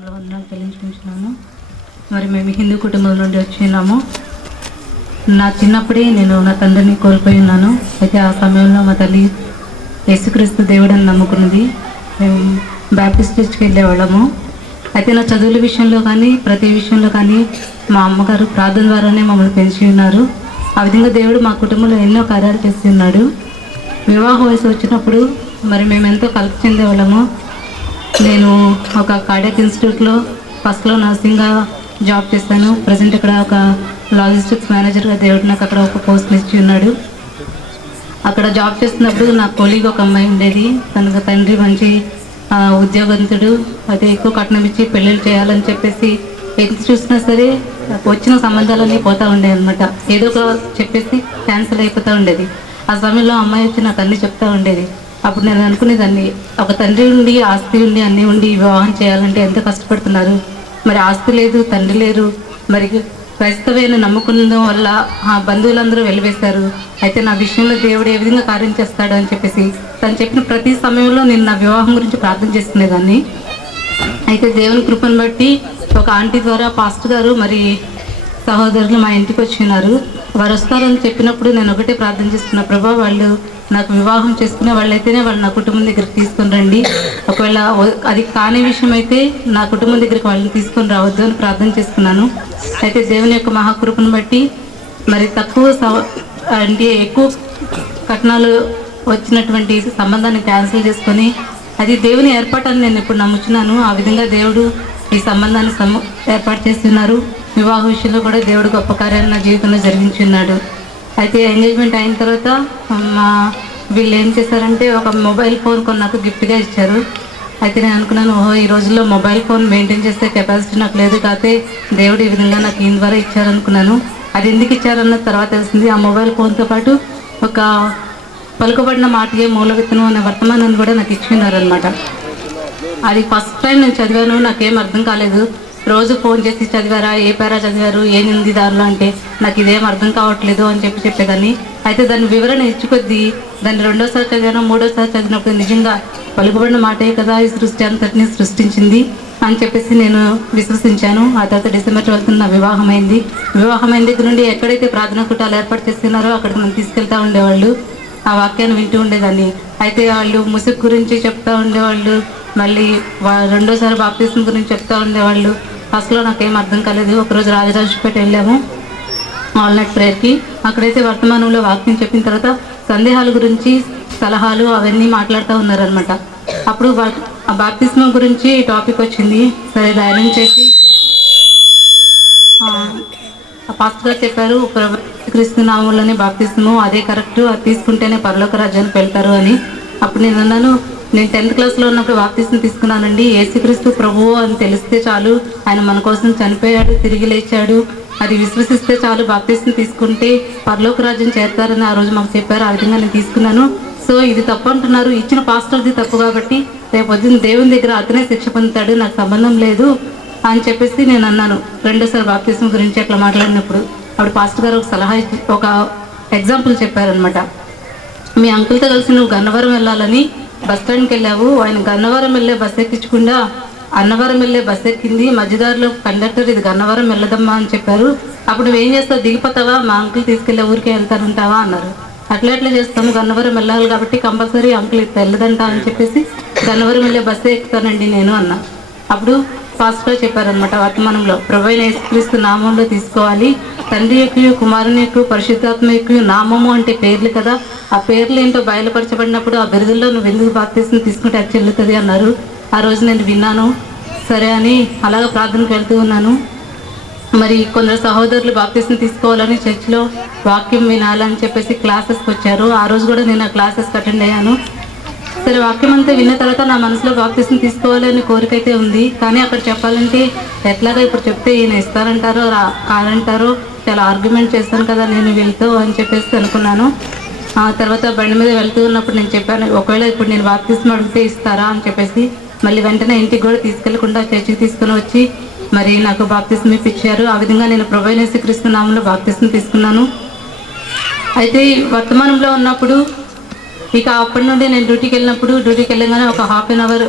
నామంలో వందనాలు చెల్లించుకుంటున్నాను మరి మేము హిందూ కుటుంబం నుండి వచ్చినాము. నా చిన్నప్పుడే నేను నా తండ్రిని కోల్పోయి ఉన్నాను. అయితే ఆ సమయంలో మా తల్లి యేసుక్రీస్తు దేవుడని నమ్ముకున్నది. మేము బ్యాప్టిస్ట్ చర్చ్కి వెళ్ళేవాళ్ళము. అయితే నా చదువుల విషయంలో కానీ ప్రతి విషయంలో కానీ మా అమ్మగారు ప్రార్థన ద్వారానే మమ్మల్ని పెంచి ఉన్నారు. ఆ విధంగా దేవుడు మా కుటుంబంలో ఎన్నో కార్యాలు చేసి ఉన్నాడు. వివాహ వయసు వచ్చినప్పుడు మరి మేము ఎంతో కలిసి చెందేవాళ్ళము. నేను ఒక కార్డియాక్ ఇన్స్టిట్యూట్లో ఫస్ట్లో నర్సింగ్గా జాబ్ చేస్తాను. ప్రజెంట్ ఇక్కడ ఒక లాజిస్టిక్స్ మేనేజర్గా దేవుడు నాకు అక్కడ ఒక పోస్ట్ ఇచ్చి ఉన్నాడు. అక్కడ జాబ్ చేస్తున్నప్పుడు నా కొలీగ్ ఒక అమ్మాయి ఉండేది. తనకు తండ్రి మంచి ఉద్యోగంతుడు అయితే ఎక్కువ కట్నం ఇచ్చి పెళ్ళిళ్ళు చేయాలని చెప్పేసి ఎంత చూసినా సరే వచ్చిన సంబంధాలన్నీ పోతూ ఉండేవి అనమాట ఏదో ఒక చెప్పేసి క్యాన్సిల్ అయిపోతూ ఉండేది. ఆ సమయంలో అమ్మాయి వచ్చి నాకు అన్నీ చెప్తూ ఉండేది. అప్పుడు నేను అనుకునేదాన్ని ఒక తండ్రి ఉండి ఆస్తి ఉండి అన్నీ ఉండి వివాహం చేయాలంటే ఎంత కష్టపడుతున్నారు? మరి ఆస్తి లేదు తండ్రి లేరు మరి క్రైస్తవేను నమ్ముకున్న వల్ల ఆ బంధువులందరూ వెలివేశారు. అయితే నా విషయంలో దేవుడు ఏ విధంగా కార్యం చేస్తాడు అని చెప్పేసి తను చెప్పిన ప్రతి సమయంలో నేను నా వివాహం గురించి ప్రార్థన చేసుకునేదాన్ని. అయితే దేవుని కృపను బట్టి ఒక ఆంటీ ద్వారా పాస్టర్ గారు మరి సహోదరులు మా ఇంటికి వచ్చినారు వారు వస్తారని చెప్పినప్పుడు నేను ఒకటే ప్రార్థన చేస్తున్నా ప్రభా వాళ్ళు నాకు వివాహం చేసుకునే వాళ్ళైతేనే వాళ్ళు నా కుటుంబం దగ్గరికి తీసుకుని రండి. ఒకవేళ అది కాని విషయం అయితే నా కుటుంబం దగ్గరికి వాళ్ళని తీసుకొని రావద్దు అని ప్రార్థన చేసుకున్నాను. అయితే దేవుని యొక్క మహాకృపను బట్టి మరి తక్కువ సవ- అంటే ఎక్కువ కట్నాలు వచ్చినటువంటి సంబంధాన్ని క్యాన్సిల్ చేసుకొని అది దేవుని ఏర్పాటని నేను ఇప్పుడు నమ్ముచున్నాను. ఆ విధంగా దేవుడు ఈ సంబంధాన్ని సమ ఏర్పాటు చేస్తున్నారు. వివాహ విషయంలో కూడా దేవుడు గొప్ప కార్యాలు నా జీవితంలో జరిగించున్నాడు. అయితే ఎంగేజ్మెంట్ అయిన తర్వాత మా వీళ్ళు ఏం చేశారంటే ఒక మొబైల్ ఫోన్ కొన్ని నాకు గిఫ్ట్గా ఇచ్చారు. అయితే నేను అనుకున్నాను ఓహో ఈ రోజుల్లో మొబైల్ ఫోన్ మెయింటైన్ చేసే కెపాసిటీ నాకు లేదు కాకపోతే దేవుడు ఈ విధంగా నాకు ఈయన ద్వారా ఇచ్చారనుకున్నాను. అది ఎందుకు ఇచ్చారన్న తర్వాత తెలిసింది ఆ మొబైల్ ఫోన్తో పాటు ఒక పలుకబడిన మాటయే మూల విత్తనం అనే వర్తమానాన్ని కూడా నాకు ఇచ్చినారనమాట అది ఫస్ట్ టైం నేను చదివాను నాకేం అర్థం కాలేదు. రోజు ఫోన్ చేసి చదివారా? ఏ పేరా చదివారు? ఏ నింది దారిలో అంటే నాకు ఇదేం అర్థం కావట్లేదు అని చెప్పి చెప్పేదాన్ని. అయితే దాని వివరణ ఇచ్చుకొద్దీ దాన్ని రెండోసారి చదివాను మూడోసారి చదివినప్పుడు నిజంగా పలుకుబడిన మాటే కదా ఈ సృష్టి అంతటిని సృష్టించింది అని చెప్పేసి నేను విశ్వసించాను. ఆ తర్వాత డిసెంబర్ ట్వెల్త్ నా వివాహం అయింది వివాహం అయిన దగ్గర నుండి ఎక్కడైతే ప్రార్థనా కుటాలు ఏర్పాటు చేస్తున్నారో అక్కడికి నన్ను తీసుకెళ్తా ఉండేవాళ్ళు. ఆ వాక్యాన్ని వింటూ ఉండేదాన్ని. అయితే వాళ్ళు ముసుగు గురించి చెప్తా ఉండేవాళ్ళు. మళ్ళీ వా- రెండోసారి బాప్తీసం గురించి చెప్తా ఉండేవాళ్ళు ఫస్ట్లో నాకేం అర్థం కాలేదు. ఒకరోజు రాజరాజపేట వెళ్ళాము ఆల్ నైట్ ప్రేయర్కి. అక్కడైతే వర్తమానంలో వాక్యం చెప్పిన తర్వాత సందేహాల గురించి సలహాలు అవన్నీ మాట్లాడుతూ ఉన్నారనమాట అప్పుడు ఆ బాప్తిస్మం గురించి టాపిక్ వచ్చింది. సరే ధైర్యం చేసి. పాస్టర్ గారు చెప్పారు ప్రభు క్రీస్తు నామంలోనే అదే కరెక్ట్. అది తీసుకుంటేనే పరలోక రాజ్యానికి వెళ్తారు అని. అప్పుడు నేను అన్నాను నేను టెన్త్ క్లాస్లో ఉన్నప్పుడు బాప్తిస్మ తీసుకున్నానండి. ఏసుక్రీస్తు ప్రభువు అని తెలిస్తే చాలు. ఆయన మన కోసం చనిపోయాడు తిరిగి లేచాడు. అది విశ్వసిస్తే చాలు బాప్తీసం తీసుకుంటే పరలోక రాజ్యం చేస్తారని ఆ రోజు మాకు చెప్పారు. ఆ విధంగా నేను తీసుకున్నాను. సో ఇది తప్పు అంటున్నారు. ఇచ్చిన పాస్టర్ది తప్పు కాబట్టి రేపు పొద్దున్న దేవుని దగ్గర అతనే శిక్ష పొందుతాడు. నాకు సంబంధం లేదు అని చెప్పేసి నేను అన్నాను. రెండోసారి బాప్తీసం గురించి అట్లా మాట్లాడినప్పుడు అప్పుడు పాస్టర్ గారు ఒక సలహా ఇచ్చి ఒక ఎగ్జాంపుల్ చెప్పారనమాట మీ అంకుల్తో కలిసి నువ్వు గన్నవరం వెళ్ళాలని బస్ స్టాండ్కి వెళ్ళావు. ఆయన గన్నవరం వెళ్ళే బస్ ఎక్కించకుండా అన్నవరం వెళ్ళే బస్ ఎక్కింది. మధ్యదారిలో కండక్టర్ ఇది గన్నవరం వెళ్ళదమ్మా అని చెప్పారు. అప్పుడు నువ్వేం చేస్తావు? దిగిపోతావా? మా అంకుల్ తీసుకెళ్ళే ఊరికే వెళ్తారంటావా అన్నారు. అట్లా ఎట్లా చేస్తాము గన్నవరం వెళ్ళాలి కాబట్టి కంపల్సరీ అంకుల్ ఇది వెళ్ళదంట అని చెప్పేసి గన్నవరం వెళ్ళే బస్సే ఎక్కుతానండి నేను అన్నా. అప్పుడు ఫాస్ట్గా చెప్పారనమాట వర్తమానంలో ప్రభు యేసుక్రీస్తు నామంలో తీసుకోవాలి. తండ్రి యొక్క కుమారుని యొక్క పరిశుద్ధాత్మ యొక్క నామము అంటే పేర్లు కదా. ఆ పేర్లు ఏంటో బయలుపరచబడినప్పుడు ఆ బిరుదుల్లో నువ్వు ఎందుకు బాప్తీసం తీసుకుంటే అది చెల్లుతుంది అన్నారు. ఆ రోజు నేను విన్నాను. సరే అని అలాగ ప్రార్థనకు వెళ్తూ ఉన్నాను. మరి కొందరు సహోదరులు బాప్తీసం తీసుకోవాలని చర్చిలో వాక్యం వినాలని చెప్పేసి క్లాసెస్కి వచ్చారు. ఆ రోజు కూడా నేను ఆ క్లాసెస్కి అటెండ్ అయ్యాను. సరే వాక్యం అంతా విన్న తర్వాత నా మనసులో బాప్తీసం తీసుకోవాలని కోరిక అయితే ఉంది. కానీ అక్కడ చెప్పాలంటే ఎట్లాగా ఇప్పుడు చెప్తే ఈయన ఇస్తారంటారో రా కాదంటారో చాలా ఆర్గ్యుమెంట్ చేస్తాను కదా నేను వెళ్తూ అని చెప్పేసి అనుకున్నాను. ఆ తర్వాత బండి మీద వెళ్తూ ఉన్నప్పుడు నేను చెప్పాను ఒకవేళ ఇప్పుడు నేను బాప్తీసం అడిగితే ఇస్తారా? అని చెప్పేసి మళ్ళీ వెంటనే ఇంటికి కూడా తీసుకెళ్ళకుండా చర్చికి తీసుకుని వచ్చి మరి నాకు బాప్తిస్మ ఇప్పించారు. ఆ విధంగా నేను ప్రభైనేసి క్రీస్తు నామంలో బాప్తిస్మ తీసుకున్నాను. అయితే వర్తమానంలో ఉన్నప్పుడు ఇక అప్పటి నుండి నేను డ్యూటీకి వెళ్ళినప్పుడు డ్యూటీకి వెళ్ళగానే ఒక హాఫ్ అన్ అవర్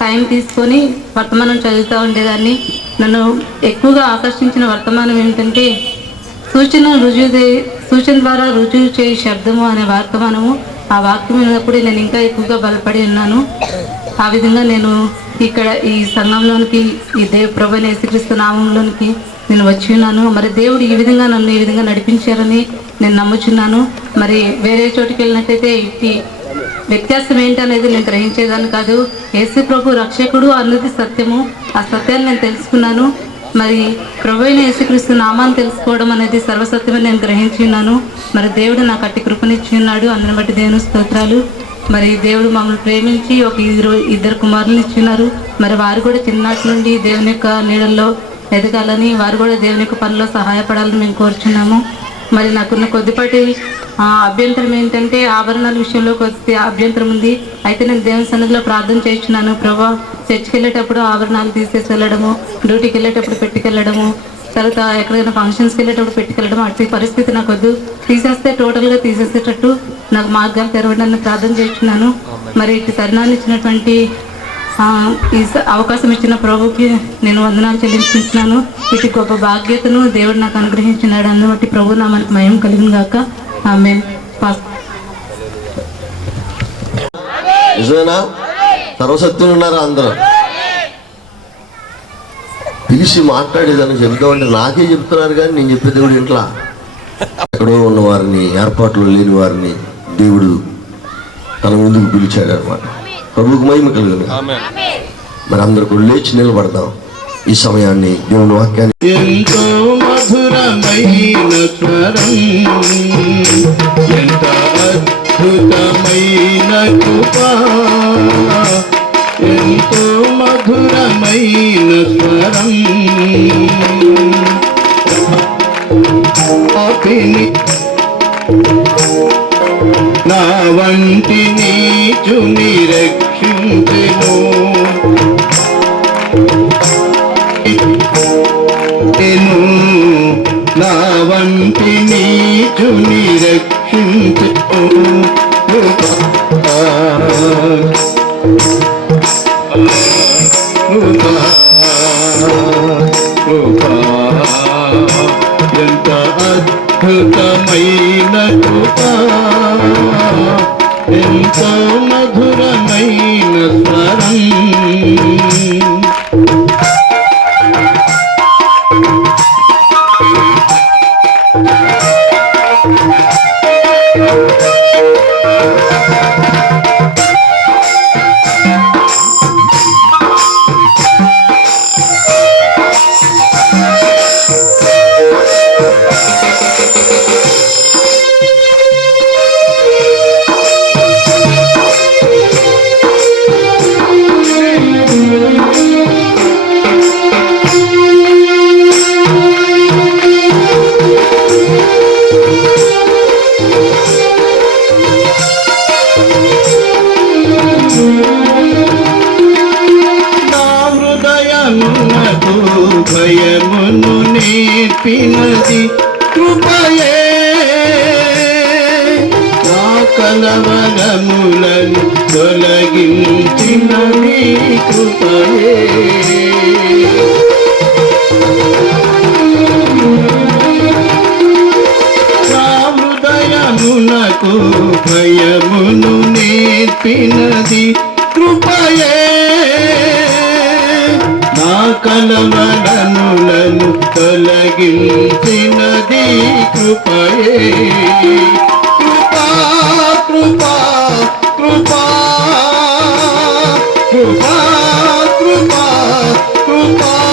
టైం తీసుకొని వర్తమానం చదువుతూ ఉండేదాన్ని. నన్ను ఎక్కువగా ఆకర్షించిన వర్తమానం ఏమిటంటే సూచన రుజువు చే- సూచన ద్వారా రుజువు చేయి శబ్దము అనే వాక్యమనము. ఆ వాక్యం విన్నప్పుడు నేను ఇంకా ఎక్కువగా బలపడి ఉన్నాను. ఆ విధంగా నేను ఇక్కడ ఈ సంఘంలోనికి ఈ దేవ ప్రభు యేసుక్రీస్తు నామంలోనికి నేను వచ్చి ఉన్నాను. మరి దేవుడు ఈ విధంగా నన్ను ఈ విధంగా నడిపించారని నేను నమ్ముచున్నాను. మరి వేరే చోటుకి వెళ్ళినట్టయితే ఇట్టి వ్యత్యాసం ఏంటనేది నేను గ్రహించేదాన్ని కాదు. యేసు ప్రభు రక్షకుడు అన్నది సత్యము. ఆ సత్యాన్ని నేను తెలుసుకున్నాను. మరి ప్రభు అయిన యేసుక్రీస్తు నామాన్ని తెలుసుకోవడం అనేది సర్వసత్యమని నేను గ్రహించి ఉన్నాను. మరి దేవుడు నాకు అట్టి కృపనిచ్చి ఉన్నాడు. అందుని బట్టి దేవుని స్తోత్రాలు. మరి దేవుడు మమ్మల్ని ప్రేమించి ఒక ఇద్దరు ఇద్దరు కుమారులను ఇచ్చినారు మరి వారు కూడా చిన్నటి నుండి దేవుని యొక్క నీడల్లో ఎదగాలని వారు కూడా దేవుని యొక్క పనిలో సహాయపడాలని మేము కోరుచున్నాము. మరి నాకున్న కొద్దిపాటి అభ్యంతరం ఏంటంటే ఆభరణాల విషయంలో కొద్ది అభ్యంతరం ఉంది. అయితే నేను దేవుని సన్నిధిలో ప్రార్థన చేస్తున్నాను. ప్రభా చర్చికి వెళ్ళేటప్పుడు ఆభరణాలు తీసేసి వెళ్ళడము డ్యూటీకి వెళ్ళేటప్పుడు పెట్టుకెళ్ళడము తర్వాత ఎక్కడైనా ఫంక్షన్స్కి వెళ్ళేటప్పుడు పెట్టుకెళ్ళడం అట్టి పరిస్థితి నాకు వద్దు. తీసేస్తే టోటల్గా తీసేసేటట్టు నాకు మార్గాలు తెరవడానికి ప్రార్థన చేస్తున్నాను. మరి ఇటు తరుణాన్ని ఇచ్చినటువంటి ఈ స- అవకాశం ఇచ్చిన ప్రభుకి నేను వందనాలు చెల్లించుకుంటున్నాను. ఇటు గొప్ప బాధ్యతను దేవుడు నాకు అనుగ్రహించినాడు. అందుబట్టి ప్రభు నా మనకు మయం కలిగిన గాక. ఆమె నిజమేనా? సర్వసత్యం ఉన్నారా అందరూ? పిలిచి మాట్లాడేదాన్ని చెప్దామంటే నాకే చెప్తున్నారు కానీ నేను చెప్పేది కూడా ఇంట్లో. ఎక్కడో ఉన్న వారిని ఏర్పాట్లు లేని వారిని దేవుడు తన ముందుకు పిలిచాడు అనమాట ప్రభుకు మహిమ కలుగును. మరి అందరూ లేచి నిలబడదాం. ఈ సమయాన్ని దేవుని వాక్యాన్ని ఎంతో మధురమైన స్వరం ఎంత అద్భుతమైన కృపా ఎంతో మధురమైన స్వరం పాపిని నా వంటి నీచుని రక్షించెను నేను నా వంటి నీచుని రక్షించు ఎంత అద్భుతమైన కృపా. ఎంతో మధురమైన స్వరం. నేర్పినది కృపయే. నా కలవరములను తొలగించినది కృపయే. నా భయమును నేర్పినది కృపయే. నా తొలగించినది కృపయే. కృపా కృపా కృపా కృపా కృపా కృపా.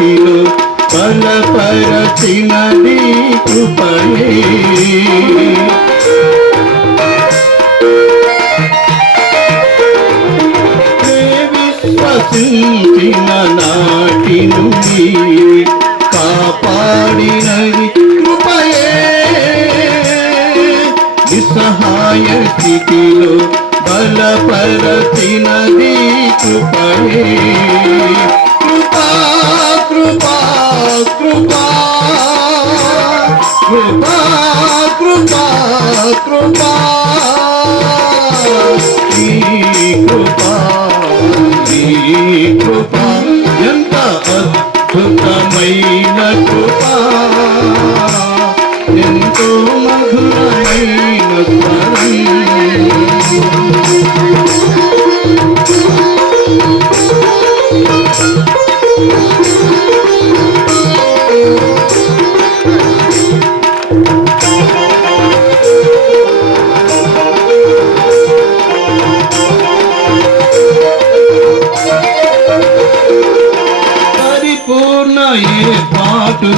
స్థితిలో నీ కృపణే విశ్వసించిన నాటి నుండి కాపాడినది కృపయే. నిస్సహాయ స్థితిలో బలపరచినది కృపయే. కృపా కృపా కృపా కృపా కృపా కృపా. ఈ కృపా ఈ కృపా ఎంత అద్భుతమైన కృపా. ఎంతో మధురమైన స్వరం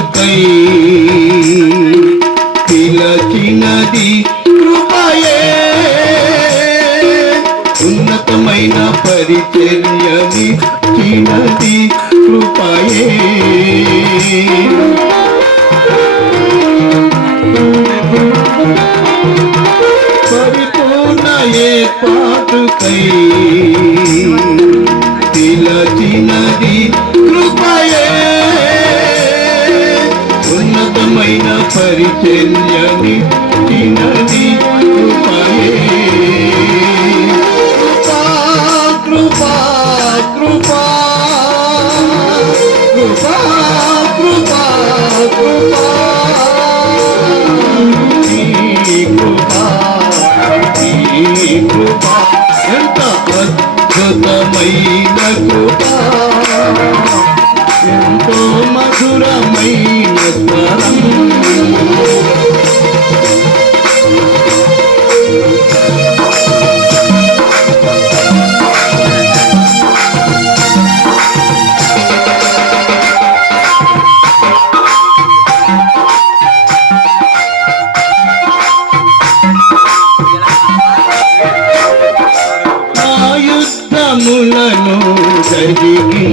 ఏర్పాటుకై పిలచినది కృపయే. ఉన్నతమైన పరిచర్యని చిన్నది కృపయే. పరిపూర్ణ ఏర్పాటుకై పిలచినది పరిచర్యని చిన్నది కృపయే. కృపా కృపా కృపా. కృపా కృపా కృపా. ఎంత అద్భుతమైన కృపా. మధురమైన స్వరం ఆయుధములను జరిగించినది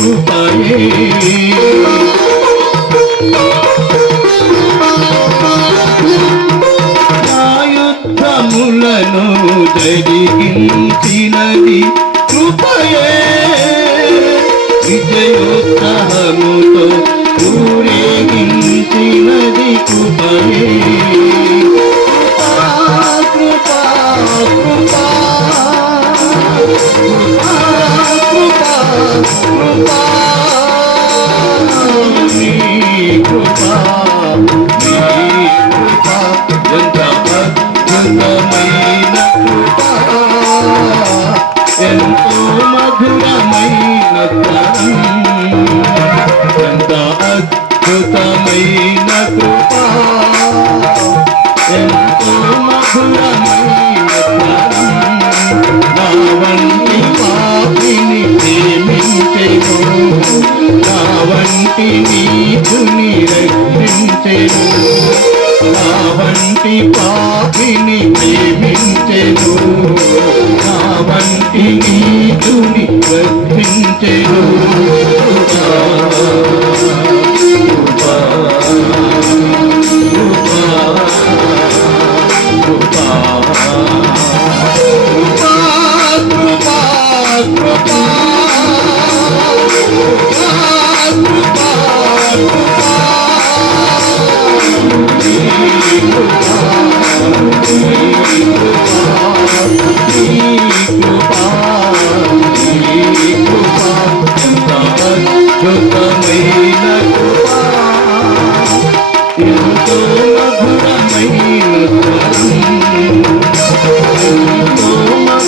కృపయే ఆయుధములను జరిగించినది కృపయే. విజయోత్సాహముతో ఊరేగించినది కృపయే. కృపా కృపా కృపా. ఎంత అద్భుతమైన కృపా ఎంతో మధురమైన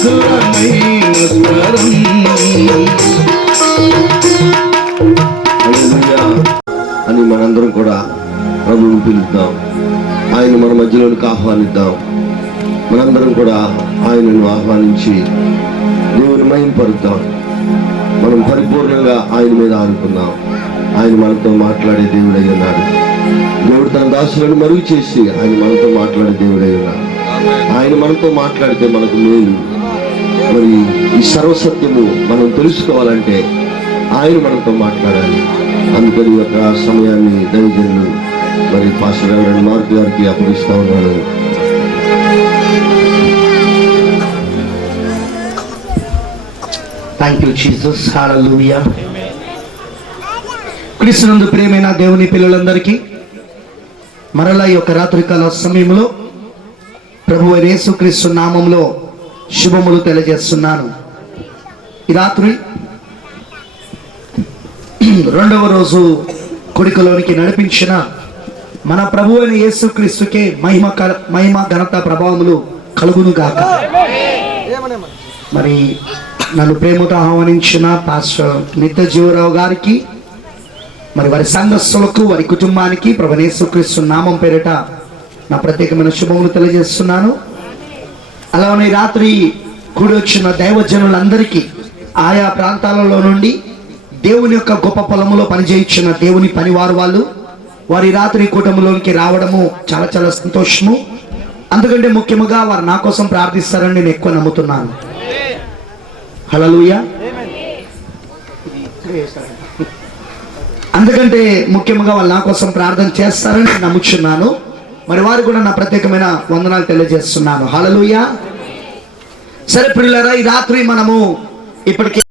అని మనందరం కూడా ప్రభువుని పిలుద్దాం. ఆయన మన మధ్యలోనికి ఆహ్వానిద్దాం. మనందరం కూడా ఆయనను ఆహ్వానించి దేవుని మైన్ పరుద్దాం మనం పరిపూర్ణంగా ఆయన మీద ఆనుకుందాం. ఆయన మనతో మాట్లాడే దేవుడై ఉన్నాడు. దేవుడు తన దాసులను మరుగు చేసి ఆయన మనతో మాట్లాడే దేవుడై ఉన్నాడు. ఆయన మనతో మాట్లాడితే మనకు మేలు. మరి ఈ సర్వసత్యము మనం తెలుసుకోవాలంటే ఆయన మనతో మాట్లాడాలి. అందుకని యొక్క సమయాన్ని దైవజనులు మరి పాస్టర్ గారు మార్క్ గారికి అప్పగిస్తా ఉన్నాను. థ్యాంక్ యూ జీసస్ హాలూయా క్రీస్తునందు ప్రేమైన దేవుని పిల్లలందరికీ మరలా ఈ యొక్క రాత్రికాల సమయంలో ప్రభు యేసుక్రీస్తు నామంలో శుభములు తెలియజేస్తున్నాను. ఈ రాత్రి రెండవ రోజు కొడుకులోనికి నడిపించిన మన ప్రభు అయిన యేసుక్రీస్తుకే మహిమ కల- మహిమ ఘనత ప్రభావములు కలుగునుగాక. మరి నన్ను ప్రేమతో ఆహ్వానించిన పాస్టర్ నిత్య జీవరావు గారికి మరి వారి సంఘస్థులకు వారి కుటుంబానికి ప్రభనేశ్వక్రీస్తు నామం పేరిట నా ప్రత్యేకమైన శుభములు తెలియజేస్తున్నాను. అలానే రాత్రి కూడి వచ్చిన దైవజనులందరికీ ఆయా ప్రాంతాలలో నుండి దేవుని యొక్క గొప్ప పొలములో పనిచేయించిన దేవుని పనివారు వాళ్ళు వారి రాత్రి కూటమిలోనికి రావడము చాలా చాలా సంతోషము. అందుకంటే ముఖ్యముగా వారు నా కోసం ప్రార్థిస్తారని నేను ఎక్కువ నమ్ముతున్నాను. హలలుయ అందుకంటే ముఖ్యంగా వాళ్ళు నా కోసం ప్రార్థన చేస్తారని నేను నమ్ముచున్నాను. మరి వారు కూడా నా ప్రత్యేకమైన వందనాలు తెలియజేస్తున్నాను. హలలుయ సరే పిల్లరా ఈ రాత్రి మనము ఇప్పటికే